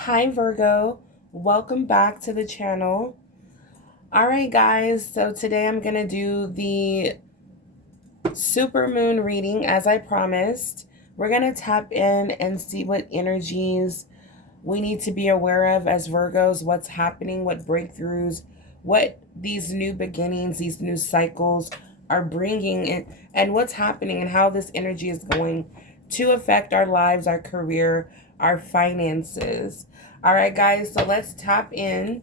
Hi Virgo, welcome back to the channel. All right guys, so today I'm going to do the Supermoon reading as I promised. We're going to tap in and see what energies we need to be aware of as Virgos, what's happening, what breakthroughs, what these new beginnings, these new cycles are bringing in, and what's happening and how this energy is going to affect our lives, our career, our finances. All right, guys, so let's tap in.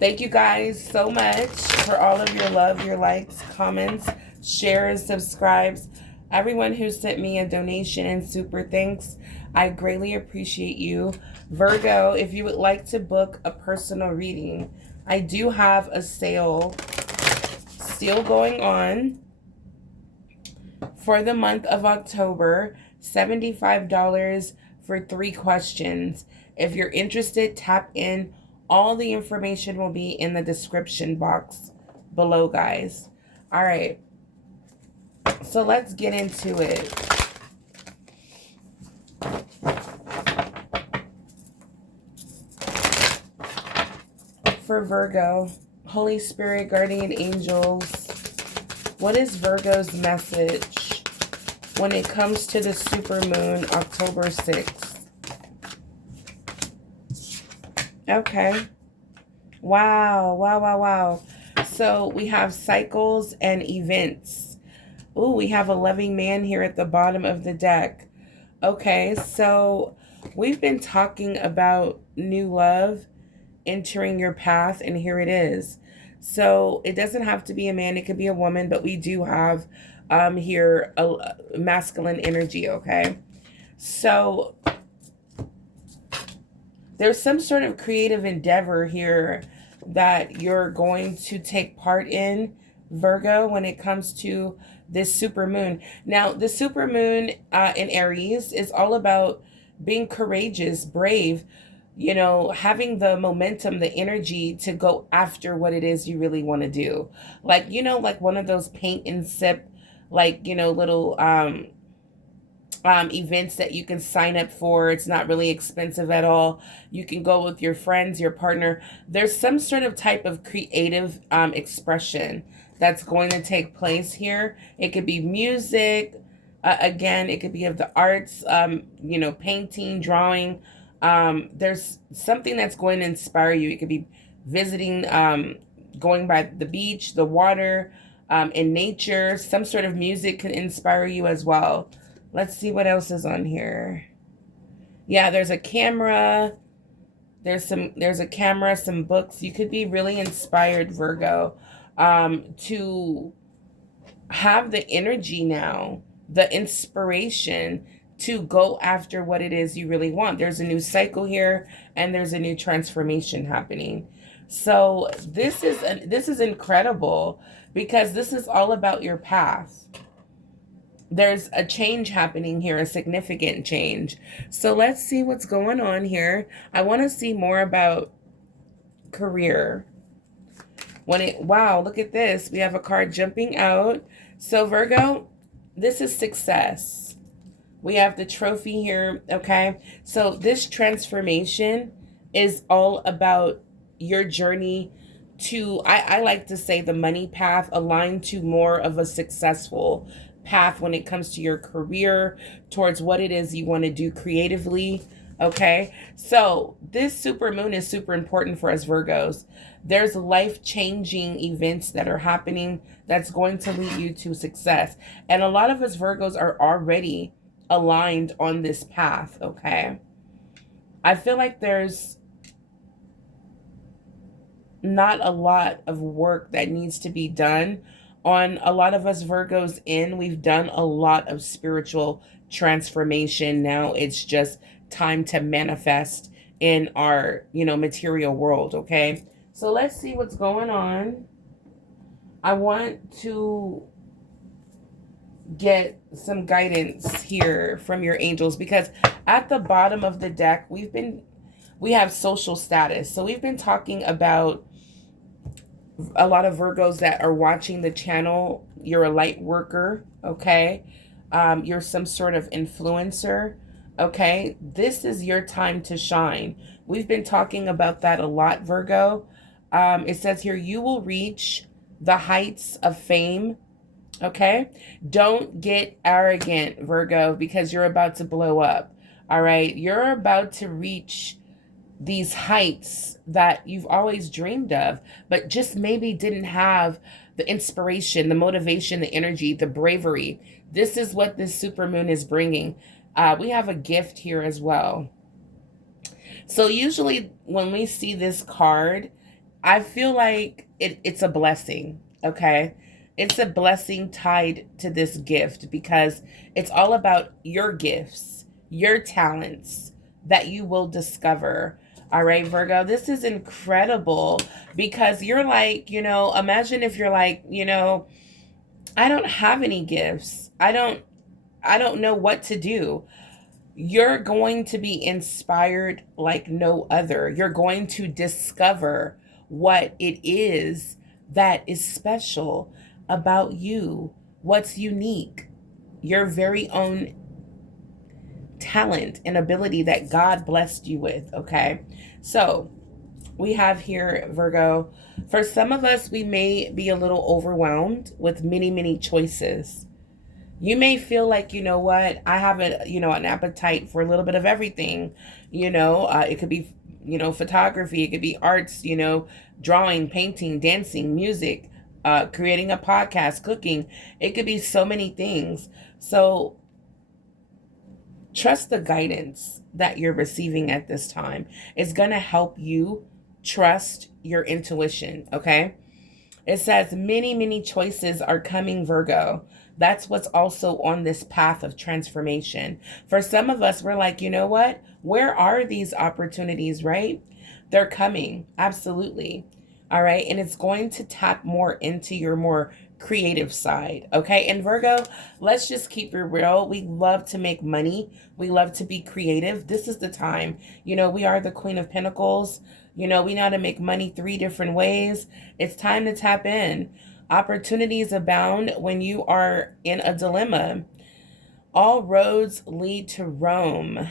Thank you guys so much for all of your love, your likes, comments, shares, subscribes. Everyone who sent me a donation and super thanks. I greatly appreciate you. Virgo, if you would like to book a personal reading, I do have a sale still going on for the month of October. $75 for 3 questions. If you're interested, tap in. All the information will be in the description box below, guys. All right. So let's get into it. For Virgo, Holy Spirit, guardian angels, what is Virgo's message when it comes to the supermoon, October 6th? Okay. Wow, wow, wow, wow. So we have cycles and events. Ooh, we have a loving man here at the bottom of the deck. Okay, so we've been talking about new love entering your path, and here it is. So it doesn't have to be a man, it could be a woman, but we do have here a masculine energy, okay? So there's some sort of creative endeavor here that you're going to take part in, Virgo, when it comes to this supermoon. Now, the supermoon in Aries is all about being courageous, brave, you know, having the momentum, the energy to go after what it is you really want to do. Like, you know, like one of those paint and sip, like, you know, little events that you can sign up for. It's not really expensive at all. You can go with your friends, your partner. There's some sort of type of creative expression that's going to take place here. It could be music. Again, it could be of the arts, you know, painting, drawing. There's something that's going to inspire you. It could be visiting, going by the beach, the water, in nature. Some sort of music can inspire you as well. Let's see what else is on here. Yeah, there's a camera. There's a camera, some books. You could be really inspired, Virgo, to have the energy now, the inspiration to go after what it is you really want. There's a new cycle here, and there's a new transformation happening. So this is incredible, because this is all about your path. There's a change happening here, a significant change. So let's see what's going on here. I want to see more about career. Wow, look at this. We have a card jumping out. So Virgo, this is success. We have the trophy here, okay? So this transformation is all about your journey to, I like to say, the money path, aligned to more of a successful path when it comes to your career, towards what it is you want to do creatively. Okay, so this super moon is super important for us Virgos. There's life-changing events that are happening that's going to lead you to success, and a lot of us Virgos are already aligned on this path. Okay, I feel like there's not a lot of work that needs to be done on a lot of us Virgos in. We've done a lot of spiritual transformation. Now it's just time to manifest in our, you know, material world, okay? So let's see what's going on. I want to get some guidance here from your angels, because at the bottom of the deck, we have social status. So we've been talking about a lot of Virgos that are watching the channel. You're a light worker, okay? You're some sort of influencer. Okay, this is your time to shine. We've been talking about that a lot, Virgo. It says here, you will reach the heights of fame. Okay, don't get arrogant, Virgo, because you're about to blow up. All right, you're about to reach these heights that you've always dreamed of, but just maybe didn't have the inspiration, the motivation, the energy, the bravery. This is what this supermoon is bringing. We have a gift here as well. So usually when we see this card, I feel like it's a blessing, okay? It's a blessing tied to this gift because it's all about your gifts, your talents that you will discover. All right, Virgo, this is incredible because you're like, imagine if you're like, I don't have any gifts. I don't know what to do. You're going to be inspired like no other. You're going to discover what it is that is special about you, what's unique, your very own talent and ability that God blessed you with, okay? So we have here, Virgo, for some of us, we may be a little overwhelmed with many, many choices. You may feel like, you know what, I have an appetite for a little bit of everything. It could be, photography, it could be arts, drawing, painting, dancing, music, creating a podcast, cooking. It could be so many things. So trust the guidance that you're receiving at this time. It's going to help you trust your intuition, okay? It says many, many choices are coming, Virgo. That's what's also on this path of transformation. For some of us, we're like, you know what? Where are these opportunities, right? They're coming. Absolutely. All right. And it's going to tap more into your more creative side. Okay. And Virgo, let's just keep it real. We love to make money. We love to be creative. This is the time. We are the Queen of Pentacles. We know how to make money 3 different ways. It's time to tap in. Opportunities abound when you are in a dilemma. All roads lead to Rome.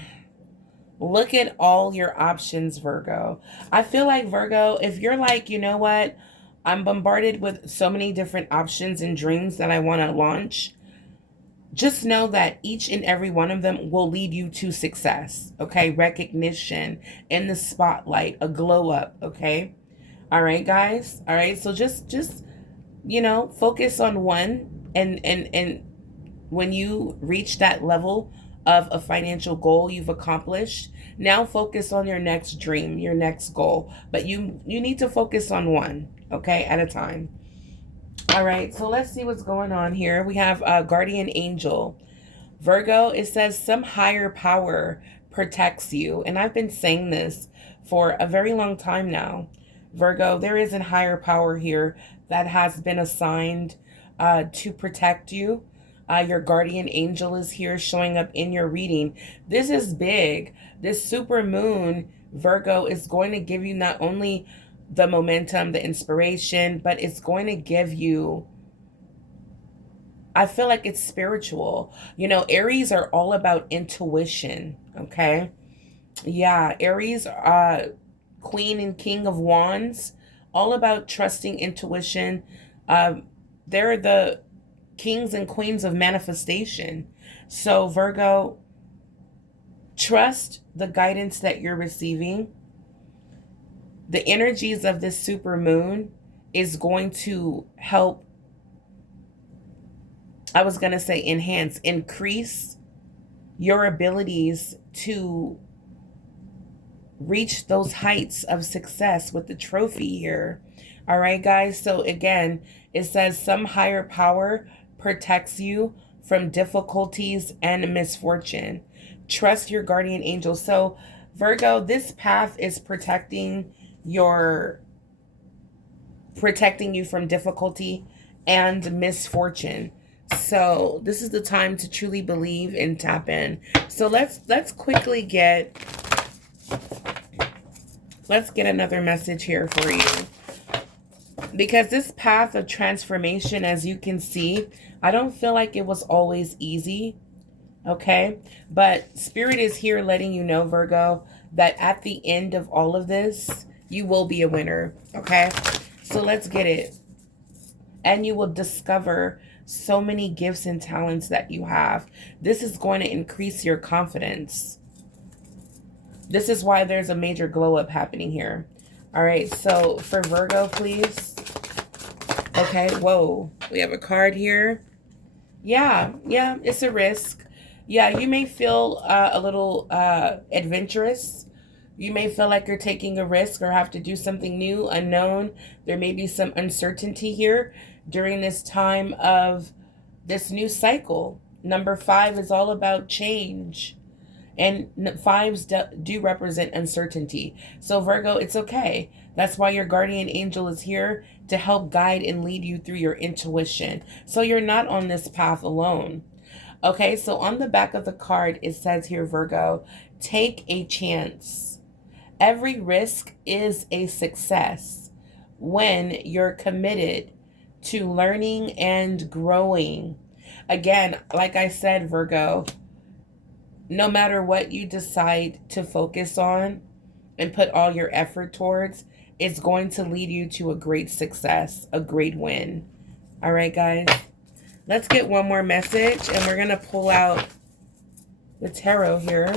Look at all your options, Virgo. I feel like, Virgo, if you're like, you know what, I'm bombarded with so many different options and dreams that I want to launch, just know that each and every one of them will lead you to success, okay? Recognition, in the spotlight, a glow up, okay? All right, guys? All right, so just focus on one, and when you reach that level of a financial goal you've accomplished, now focus on your next dream, your next goal. But you need to focus on one, okay, at a time. All right, so let's see what's going on here. We have a guardian angel. Virgo, it says some higher power protects you. And I've been saying this for a very long time now. Virgo, there is a higher power here that has been assigned to protect you. Your guardian angel is here showing up in your reading. This is big. This super moon, Virgo, is going to give you not only the momentum, the inspiration, but it's going to give you, I feel like it's spiritual. Aries are all about intuition, okay? Yeah, Aries, Queen and King of Wands, all about trusting intuition. They're the kings and queens of manifestation. So Virgo, trust the guidance that you're receiving. The energies of this super moon is going to help, I was going to say enhance, increase your abilities to reach those heights of success with the trophy here. All right, guys. So again, it says some higher power protects you from difficulties and misfortune. Trust your guardian angel. So Virgo, this path is protecting you from difficulty and misfortune. So this is the time to truly believe and tap in. So let's quickly get another message here for you. Because this path of transformation, as you can see, I don't feel like it was always easy. Okay? But Spirit is here letting you know, Virgo, that at the end of all of this, you will be a winner. Okay? So let's get it. And you will discover so many gifts and talents that you have. This is going to increase your confidence. This is why there's a major glow up happening here. All right, so for Virgo, please. Okay, whoa, we have a card here. Yeah, it's a risk. Yeah, you may feel a little adventurous. You may feel like you're taking a risk or have to do something new, unknown. There may be some uncertainty here during this time of this new cycle. Number 5 is all about change. And 5s do represent uncertainty. So Virgo, it's okay. That's why your guardian angel is here to help guide and lead you through your intuition. So you're not on this path alone. Okay, so on the back of the card, it says here, Virgo, take a chance. Every risk is a success when you're committed to learning and growing. Again, like I said, Virgo, no matter what you decide to focus on and put all your effort towards, it's going to lead you to a great success, a great win. All right, guys. Let's get one more message, and we're going to pull out the tarot here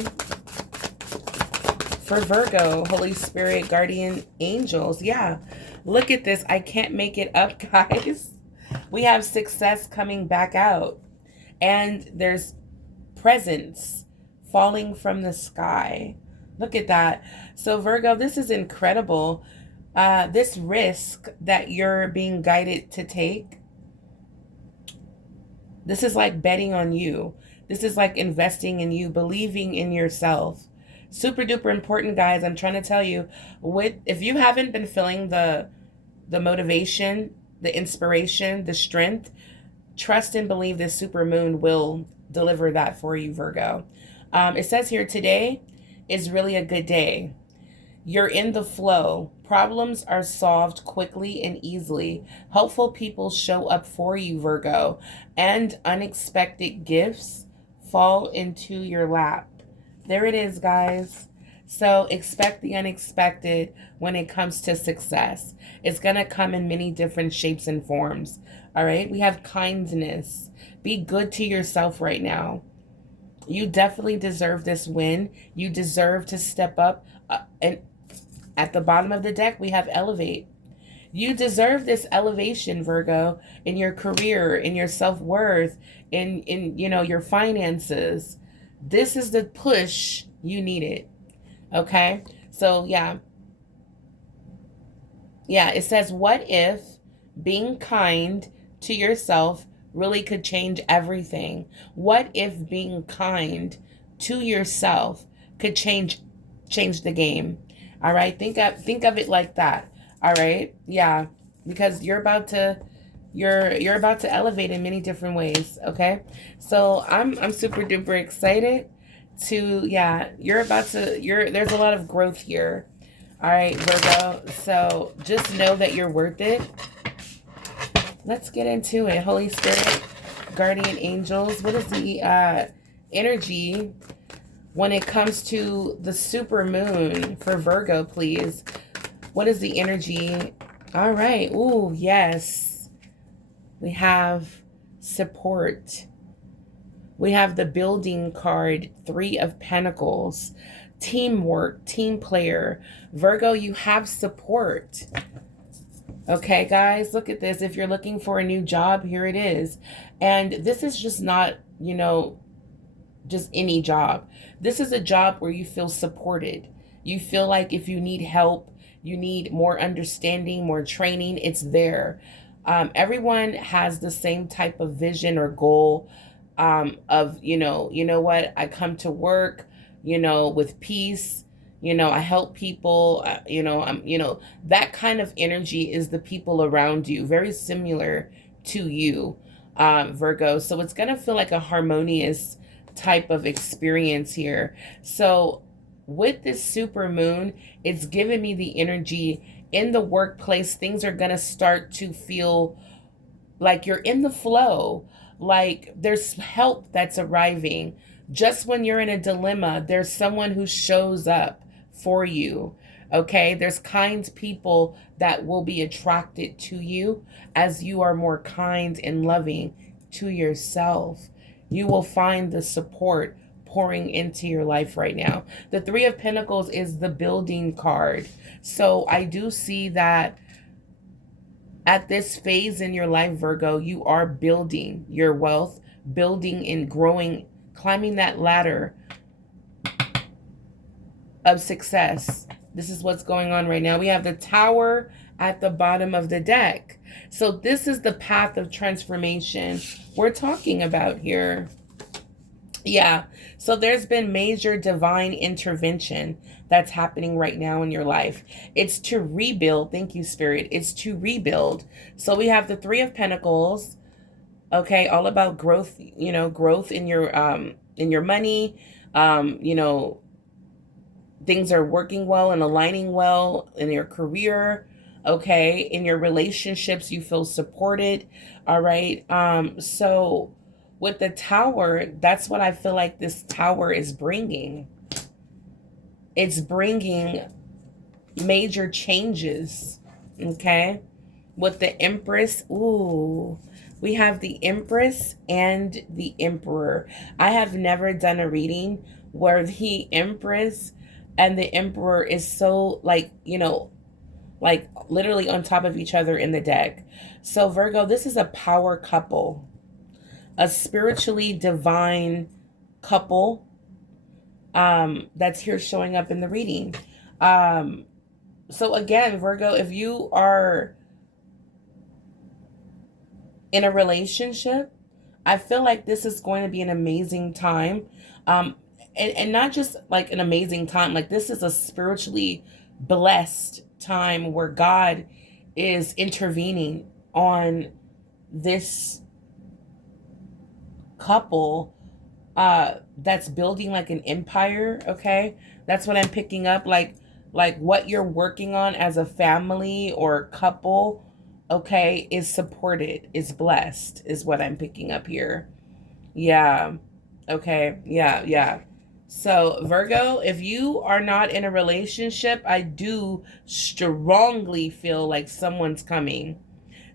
for Virgo, Holy Spirit, Guardian Angels. Yeah, look at this. I can't make it up, guys. We have success coming back out, and there's presence falling from the sky. Look at that. So Virgo, this is incredible. This risk that you're being guided to take, this is like betting on you. This is like investing in you, believing in yourself. Super duper important, guys. I'm trying to tell you, if you haven't been feeling the motivation, the inspiration, the strength, trust and believe this supermoon will deliver that for you, Virgo. It says here, today is really a good day. You're in the flow. Problems are solved quickly and easily. Helpful people show up for you, Virgo. And unexpected gifts fall into your lap. There it is, guys. So expect the unexpected when it comes to success. It's going to come in many different shapes and forms. All right? We have kindness. Be good to yourself right now. You definitely deserve this win. You deserve to step up. And at the bottom of the deck, we have elevate. You deserve this elevation, Virgo, in your career, in your self-worth, in your finances. This is the push you needed. Okay? So, yeah. Yeah, it says, what if being kind to yourself really could change everything? What if being kind to yourself could change the game? All right, think of it like that. All right, yeah, because you're about to elevate in many different ways. Okay, so I'm super duper excited to there's a lot of growth here. All right, Virgo. So just know that you're worth it. Let's get into it. Holy Spirit, Guardian Angels. What is the energy when it comes to the supermoon for Virgo, please? What is the energy? All right. Ooh, yes. We have support. We have the building card, 3 of Pentacles. Teamwork, team player. Virgo, you have support. Okay, guys, look at this. If you're looking for a new job, here it is. And this is just not, just any job. This is a job where you feel supported. You feel like if you need help, you need more understanding, more training, it's there. Everyone has the same type of vision or goal of, what, I come to work, with peace. I help people, that kind of energy is the people around you, very similar to you, Virgo. So it's going to feel like a harmonious type of experience here. So with this super moon, it's giving me the energy in the workplace. Things are going to start to feel like you're in the flow, like there's help that's arriving Just when you're in a dilemma, there's someone who shows up for you. Okay, there's kind people that will be attracted to you as you are more kind and loving to yourself. You will find the support pouring into your life right now. The Three of Pentacles is the building card. So I do see that at this phase in your life, Virgo, you are building your wealth, building and growing, climbing that ladder of success. This is what's going on right now. We have the Tower at the bottom of the deck. So this is the path of transformation we're talking about here. Yeah, so there's been major divine intervention that's happening right now in your life. It's to rebuild. Thank you, Spirit. It's to rebuild. So we have the Three of Pentacles. Okay, all about growth, you know, growth in your money. You know, things are working well and aligning well in your career. Okay, in your relationships, you feel supported. All right. So with the Tower, that's what I feel like this Tower is bringing. It's bringing major changes. Okay. With the Empress, ooh, we have the Empress and the Emperor. I have never done a reading where the Empress and the Emperor is so, like, you know, like literally on top of each other in the deck. So Virgo, this is a power couple, a spiritually divine couple that's here showing up in the reading. So again, Virgo, if you are in a relationship, I feel like this is going to be an amazing time. And not just like an amazing time, like this is a spiritually blessed time where God is intervening on this couple that's building like an empire. Okay, that's what I'm picking up, like what you're working on as a family or couple, okay, is supported, is blessed, is what I'm picking up here. Yeah. Okay. Yeah. So Virgo, if you are not in a relationship, I do strongly feel like someone's coming.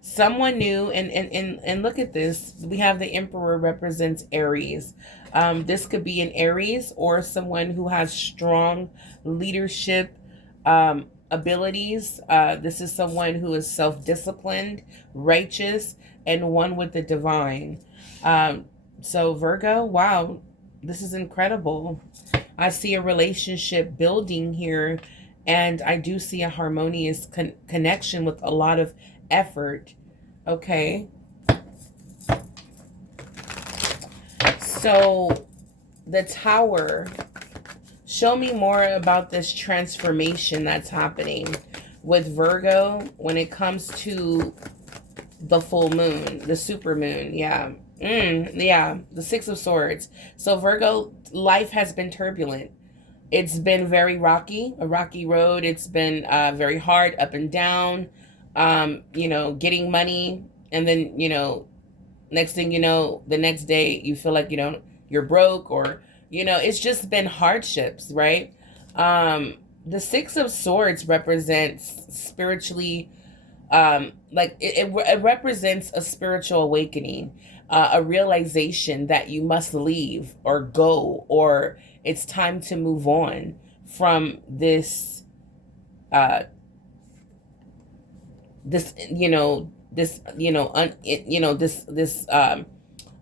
Someone new, and look at this. We have the Emperor represents Aries. This could be an Aries or someone who has strong leadership abilities. This is someone who is self-disciplined, righteous, and one with the divine. So Virgo, wow, this is incredible. I see a relationship building here, and I do see a harmonious connection with a lot of effort. Okay. So the Tower, show me more about this transformation that's happening with Virgo when it comes to the full moon, the supermoon. Yeah. Yeah, the Six of Swords. So Virgo, life has been turbulent. It's been very rocky, a rocky road. It's been very hard, up and down. You know, getting money, and then, you know, next thing you know, the next day you feel like, you know, you're broke, or, you know, it's just been hardships, right? The Six of Swords represents spiritually, like it represents a spiritual awakening, a realization that you must leave or go, or it's time to move on from this, I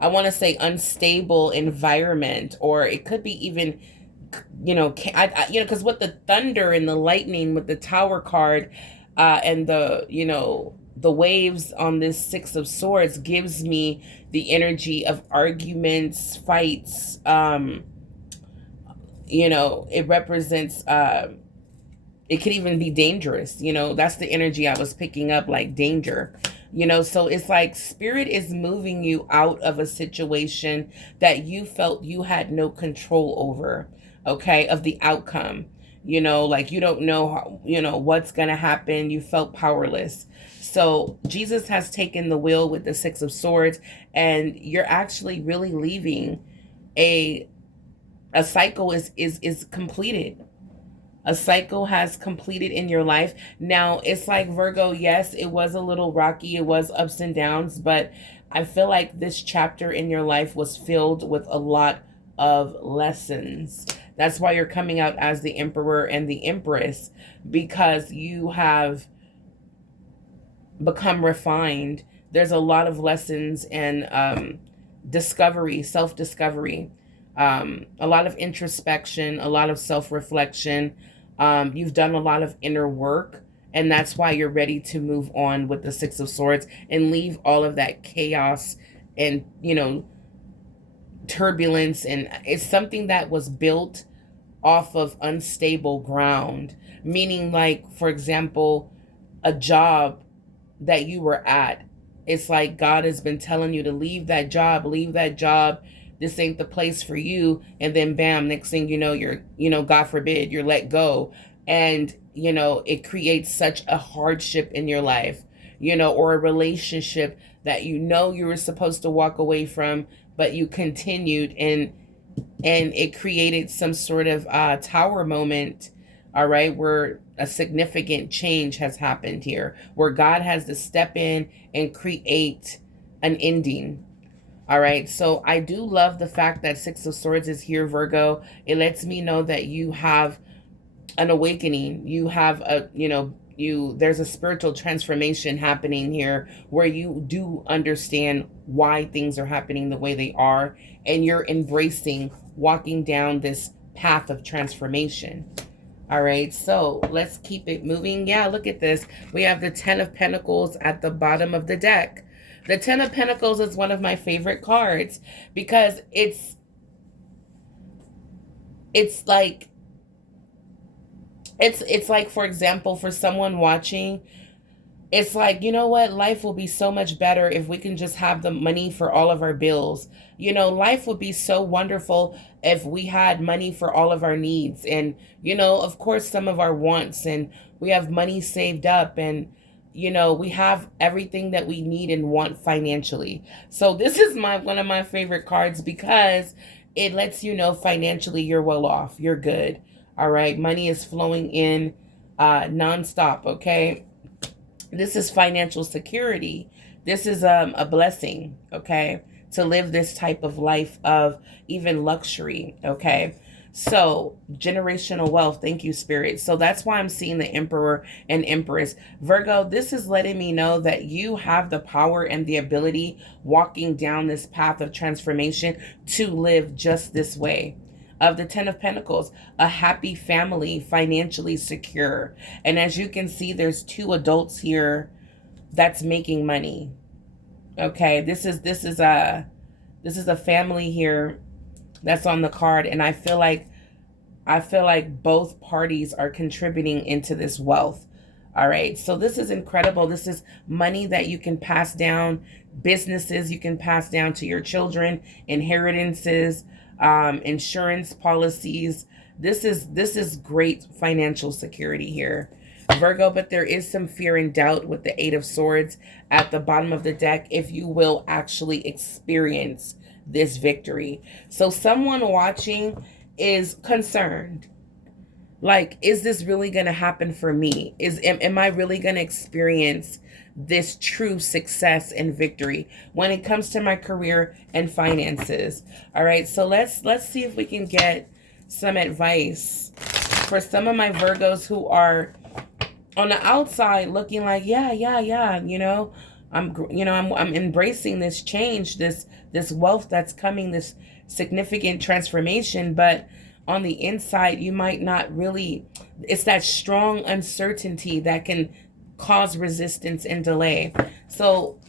want to say unstable environment, or it could be even, you know, because with the thunder and the lightning, with the Tower card, and the, you know, the waves on this Six of Swords gives me the energy of arguments, fights. You know, it represents, it could even be dangerous. You know, that's the energy I was picking up, like danger. You know, so it's like Spirit is moving you out of a situation that you felt you had no control over, okay, of the outcome. You know, like you don't know how, you know, what's going to happen. You felt powerless. So Jesus has taken the wheel with the Six of Swords, and you're actually really leaving a A cycle is completed. A cycle has completed in your life. Now, it's like Virgo, yes, it was a little rocky, it was ups and downs, but I feel like this chapter in your life was filled with a lot of lessons. That's why you're coming out as the Emperor and the Empress, because you have become refined. There's a lot of lessons and discovery, self-discovery, a lot of introspection, a lot of self-reflection. You've done a lot of inner work, and that's why you're ready to move on with the Six of Swords and leave all of that chaos and, turbulence. And it's something that was built off of unstable ground, meaning, like, for example, a job that you were at. It's like God has been telling you to leave that job, leave that job. This ain't the place for you. And then bam, next thing you know, you're, God forbid, you're let go. And, it creates such a hardship in your life, or a relationship that you were supposed to walk away from, but you continued, and it created some sort of tower moment, all right, where a significant change has happened here, where God has to step in and create an ending. All right, so I do love the fact that Six of Swords is here, Virgo. It lets me know that you have an awakening. You have there's a spiritual transformation happening here, where you do understand why things are happening the way they are, and you're embracing walking down this path of transformation. All right, so let's keep it moving. Yeah, look at this. We have the Ten of Pentacles at the bottom of the deck. The Ten of Pentacles is one of my favorite cards because it's like, it's like, for example, for someone watching, it's like, you know what? Life will be so much better if we can just have the money for all of our bills. Life would be so wonderful if we had money for all of our needs and, of course, some of our wants, and we have money saved up, and, we have everything that we need and want financially. So this is one of my favorite cards because it lets you know financially you're well off. You're good. All right. Money is flowing in nonstop. Okay. This is financial security. This is a blessing, okay, to live this type of life of even luxury, okay? So, generational wealth, thank you, Spirit. So that's why I'm seeing the Emperor and Empress. Virgo, this is letting me know that you have the power and the ability walking down this path of transformation to live just this way. Of the Ten of Pentacles, a happy family, financially secure. And as you can see, there's two adults here that's making money. Okay, this is a family here that's on the card, and I feel like both parties are contributing into this wealth. All right, so this is incredible. This is money that you can pass down, businesses you can pass down to your children, inheritances, insurance policies. This is great financial security here, Virgo, but there is some fear and doubt with the Eight of Swords at the bottom of the deck if you will actually experience this victory. So someone watching is concerned. Like, is this really going to happen for me? Am I really going to experience this true success and victory when it comes to my career and finances? All right, so let's see if we can get some advice for some of my Virgos who are on the outside looking like, yeah, I'm embracing this change, this wealth that's coming, this significant transformation, but on the inside, you might not really, it's that strong uncertainty that can cause resistance and delay. So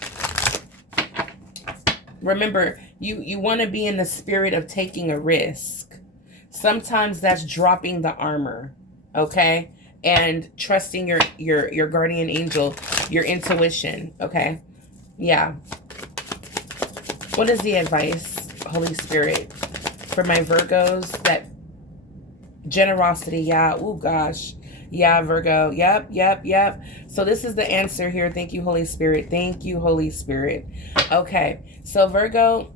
remember, you want to be in the spirit of taking a risk. Sometimes that's dropping the armor, okay? And trusting your guardian angel, your intuition, okay? Yeah. What is the advice, Holy Spirit, for my Virgos? That generosity, yeah. Oh gosh. Yeah, Virgo. Yep. So this is the answer here. Thank you, Holy Spirit. Thank you, Holy Spirit. Okay. So Virgo,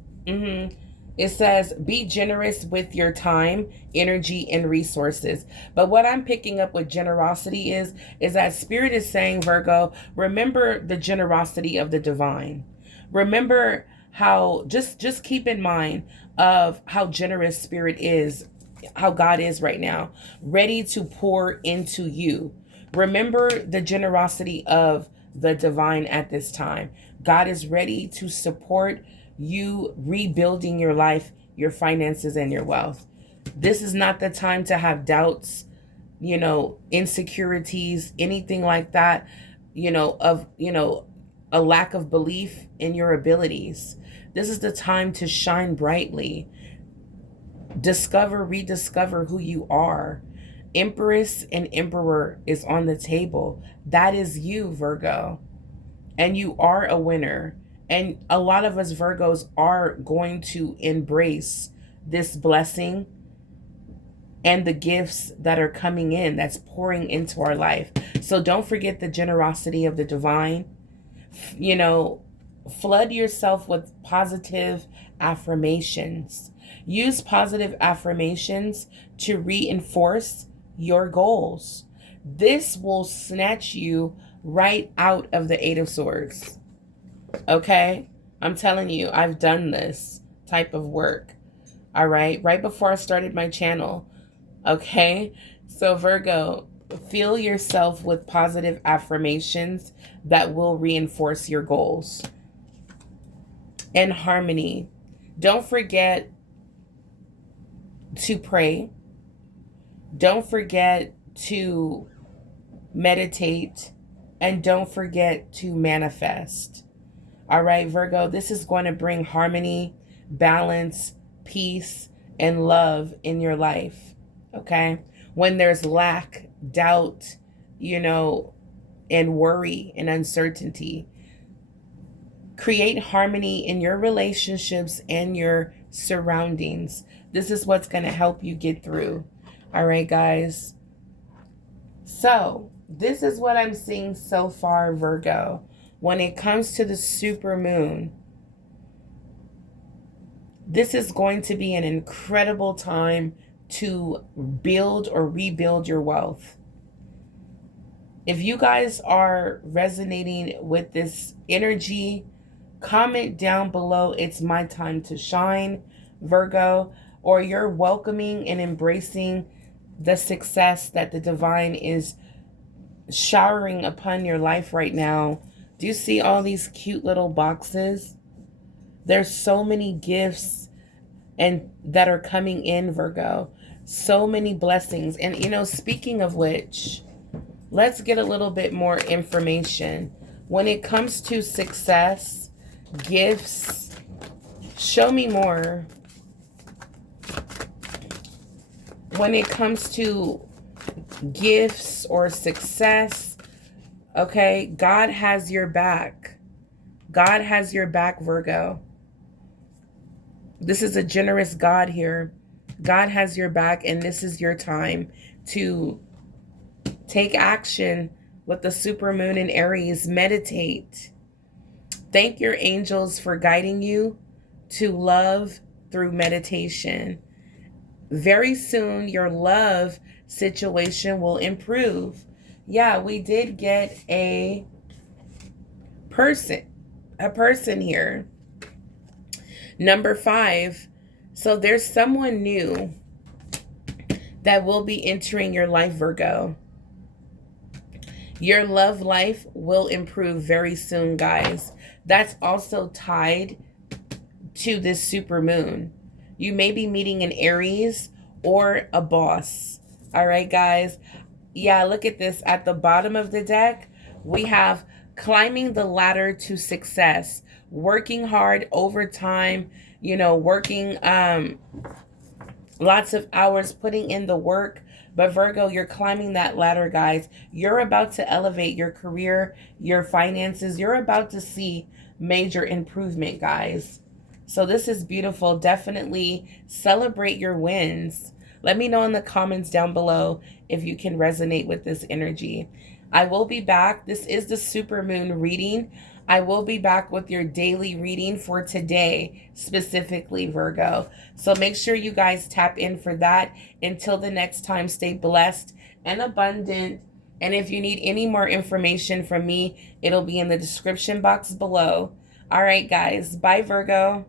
It says, be generous with your time, energy, and resources. But what I'm picking up with generosity is that Spirit is saying, Virgo, remember the generosity of the divine. Remember how, just keep in mind of how generous Spirit is, how God is right now, ready to pour into you. Remember the generosity of the divine at this time. God is ready to support you rebuilding your life, your finances, and your wealth. This is not the time to have doubts, insecurities, anything like that, a lack of belief in your abilities. This is the time to shine brightly. Discover, rediscover who you are. Empress and Emperor is on the table. That is you, Virgo. And you are a winner. And a lot of us Virgos are going to embrace this blessing and the gifts that are coming in, that's pouring into our life. So don't forget the generosity of the divine. Flood yourself with positive affirmations. Use positive affirmations to reinforce your goals. This will snatch you right out of the Eight of Swords. Okay? I'm telling you, I've done this type of work. All right before I started my channel. Okay? So Virgo, fill yourself with positive affirmations that will reinforce your goals. And harmony. Don't forget to pray. Don't forget to meditate. And don't forget to manifest. All right, Virgo, this is going to bring harmony, balance, peace, and love in your life. Okay? When there's lack, doubt, and worry and uncertainty, create harmony in your relationships and your surroundings. This is what's going to help you get through. All right, guys. So, this is what I'm seeing so far, Virgo. When it comes to the supermoon, this is going to be an incredible time to build or rebuild your wealth. If you guys are resonating with this energy, comment down below, it's my time to shine, Virgo, or you're welcoming and embracing the success that the divine is showering upon your life right now. Do you see all these cute little boxes? There's so many gifts and that are coming in, Virgo. So many blessings. And speaking of which, let's get a little bit more information. When it comes to success, gifts, show me more. When it comes to gifts or success, okay, God has your back. God has your back, Virgo. This is a generous God here. God has your back, and this is your time to take action with the supermoon in Aries. Meditate. Thank your angels for guiding you to love through meditation. Very soon, your love situation will improve. Yeah, we did get a person here. Number 5. So there's someone new that will be entering your life, Virgo. Your love life will improve very soon, guys. That's also tied to this supermoon. You may be meeting an Aries or a boss. All right, guys. Yeah, look at this. At the bottom of the deck, we have climbing the ladder to success, working hard overtime, working lots of hours, putting in the work. But Virgo, you're climbing that ladder, guys. You're about to elevate your career, your finances. You're about to see major improvement, guys. So this is beautiful. Definitely celebrate your wins. Let me know in the comments down below if you can resonate with this energy. I will be back. This is the supermoon reading. I will be back with your daily reading for today, specifically, Virgo. So make sure you guys tap in for that. Until the next time, stay blessed and abundant. And if you need any more information from me, it'll be in the description box below. All right, guys. Bye, Virgo.